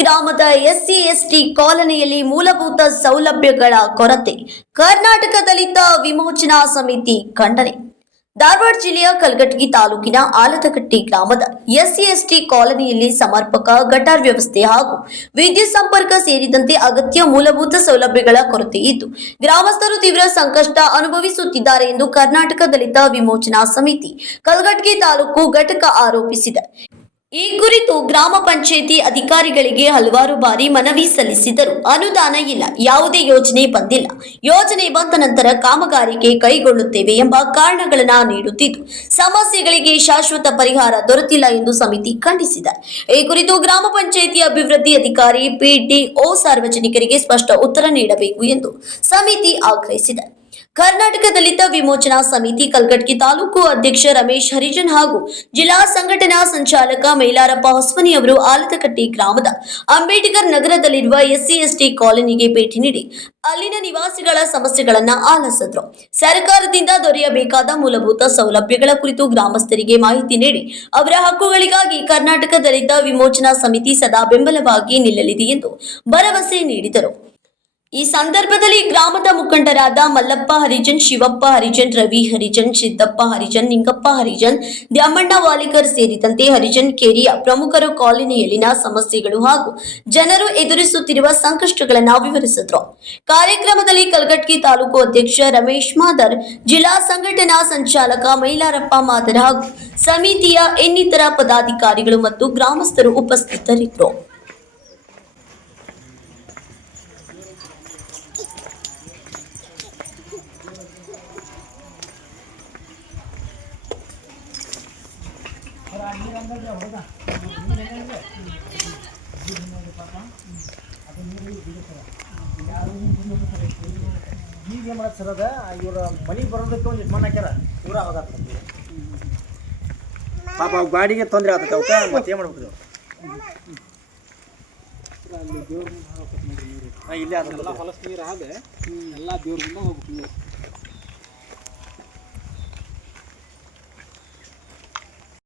ಗ್ರಾಮದ ಎಸ್ಸಿ/ಎಸ್ಟಿ ಕಾಲನಿಯಲ್ಲಿ ಮೂಲಭೂತ ಸೌಲಭ್ಯಗಳ ಕೊರತೆ. ಕರ್ನಾಟಕ ದಲಿತ ವಿಮೋಚನಾ ಸಮಿತಿ ಖಂಡನೆ. ಧಾರವಾಡ ಜಿಲ್ಲೆಯ ಕಲಘಟಗಿ ತಾಲೂಕಿನ ಆಲದಕಟ್ಟಿ ಗ್ರಾಮದ ಎಸ್ಸಿ/ಎಸ್ಟಿ ಕಾಲನಿಯಲ್ಲಿ ಸಮರ್ಪಕ ಗಟಾರ್ ವ್ಯವಸ್ಥೆ ಹಾಗೂ ವಿದ್ಯುತ್ ಸಂಪರ್ಕ ಸೇರಿದಂತೆ ಅಗತ್ಯ ಮೂಲಭೂತ ಸೌಲಭ್ಯಗಳ ಕೊರತೆ ಇದ್ದು, ಗ್ರಾಮಸ್ಥರು ತೀವ್ರ ಸಂಕಷ್ಟ ಅನುಭವಿಸುತ್ತಿದ್ದಾರೆ ಎಂದು ಕರ್ನಾಟಕ ದಲಿತ ವಿಮೋಚನಾ ಸಮಿತಿ ಕಲಘಟಗಿ ತಾಲೂಕು ಘಟಕ ಆರೋಪಿಸಿದೆ. ಈ ಕುರಿತು ಗ್ರಾಮ ಪಂಚಾಯಿತಿ ಅಧಿಕಾರಿಗಳಿಗೆ ಹಲವಾರು ಬಾರಿ ಮನವಿ ಸಲ್ಲಿಸಿದರೂ ಅನುದಾನ ಇಲ್ಲ, ಯಾವುದೇ ಯೋಜನೆ ಬಂದಿಲ್ಲ, ಯೋಜನೆ ಬಂದ ನಂತರ ಕಾಮಗಾರಿಗೆ ಕೈಗೊಳ್ಳುತ್ತೇವೆ ಎಂಬ ಕಾರಣಗಳನ್ನು ನೀಡುತ್ತಿದ್ದು ಸಮಸ್ಯೆಗಳಿಗೆ ಶಾಶ್ವತ ಪರಿಹಾರ ದೊರೆತಿಲ್ಲ ಎಂದು ಸಮಿತಿ ಖಂಡಿಸಿದೆ. ಈ ಕುರಿತು ಗ್ರಾಮ ಪಂಚಾಯಿತಿ ಅಭಿವೃದ್ಧಿ ಅಧಿಕಾರಿ ಪಿಡಿಒ ಸಾರ್ವಜನಿಕರಿಗೆ ಸ್ಪಷ್ಟ ಉತ್ತರ ನೀಡಬೇಕು ಎಂದು ಸಮಿತಿ ಆಗ್ರಹಿಸಿದೆ. ಕರ್ನಾಟಕ ದಲಿತ ವಿಮೋಚನಾ ಸಮಿತಿ ಕಲಘಟಗಿ ತಾಲೂಕು ಅಧ್ಯಕ್ಷ ರಮೇಶ್ ಹರಿಜನ್ ಹಾಗೂ ಜಿಲ್ಲಾ ಸಂಘಟನಾ ಸಂಚಾಲಕ ಮೈಲಾರಪ್ಪ ಹೊಸಮನಿ ಅವರು ಆಲದಕಟ್ಟಿ ಗ್ರಾಮದ ಅಂಬೇಡ್ಕರ್ ನಗರದಲ್ಲಿರುವ ಎಸ್ಸಿ/ಎಸ್ಟಿ ಕಾಲನಿಗೆ ಭೇಟಿ ನೀಡಿ ಅಲ್ಲಿನ ನಿವಾಸಿಗಳ ಸಮಸ್ಯೆಗಳನ್ನು ಆಲಿಸಿದರು. ಸರ್ಕಾರದಿಂದ ದೊರೆಯಬೇಕಾದ ಮೂಲಭೂತ ಸೌಲಭ್ಯಗಳ ಕುರಿತು ಗ್ರಾಮಸ್ಥರಿಗೆ ಮಾಹಿತಿ ನೀಡಿ ಅವರ ಹಕ್ಕುಗಳಿಗಾಗಿ ಕರ್ನಾಟಕ ದಲಿತ ವಿಮೋಚನಾ ಸಮಿತಿ ಸದಾ ಬೆಂಬಲವಾಗಿ ನಿಲ್ಲಲಿದೆ ಎಂದು ಭರವಸೆ ನೀಡಿದರು. ಈ ಸಂದರ್ಭದಲ್ಲಿ ಗ್ರಾಮದ ಮುಖಂಡರಾದ ಮಲ್ಲಪ್ಪ ಹರಿಜನ್, ಶಿವಪ್ಪ ಹರಿಜನ್, ರವಿ ಹರಿಜನ್, ಸಿದ್ದಪ್ಪ ಹರಿಜನ್, ನಿಂಗಪ್ಪ ಹರಿಜನ್, ದ್ಯಾಮಣ್ಣ ವಾಲಿಕರ್ ಸೇರಿದಂತೆ ಹರಿಜನ್ ಕೇರಿಯ ಪ್ರಮುಖರು ಕಾಲನಿಯಲ್ಲಿನ ಸಮಸ್ಯೆಗಳು ಹಾಗೂ ಜನರು ಎದುರಿಸುತ್ತಿರುವ ಸಂಕಷ್ಟಗಳನ್ನು ವಿವರಿಸಿದರು. ಕಾರ್ಯಕ್ರಮದಲ್ಲಿ ಕಲಘಟಗಿ ತಾಲೂಕು ಅಧ್ಯಕ್ಷ ರಮೇಶ್ ಮಾದರ್, ಜಿಲ್ಲಾ ಸಂಘಟನಾ ಸಂಚಾಲಕ ಮೈಲಾರಪ್ಪ ಮಾದರ್ ಹಾಗೂ ಸಮಿತಿಯ ಇನ್ನಿತರ ಪದಾಧಿಕಾರಿಗಳು ಮತ್ತು ಗ್ರಾಮಸ್ಥರು ಉಪಸ್ಥಿತರಿದ್ದರು. ಈಗ ಏನು ಮಾಡೋದು ಸರ್, ಅದ ಇವ್ರ ಮನೆಗೆ ಬರೋದಕ್ಕೆ ಒಂದು ಮಣ್ಣು ಹಾಕ್ಯಾರ, ಊರ ಆಗೋದಾಗ್ತದೆ ಪಾಪ ಅವು ಗಾಡಿಗೆ ತೊಂದರೆ ಆಗ್ತದೆ. ಅವಕ್ಕೆ ಮತ್ತೆ ಏನು ಮಾಡ್ಬೇಕು? ಇಲ್ಲೇ ಅದಲ್ಲ ಹೊಲಸು ನೀರು ಆದ ಎಲ್ಲ ದೇವ್ರ ಮುಂದೆ ಹೋಗ್ಬೇಕು.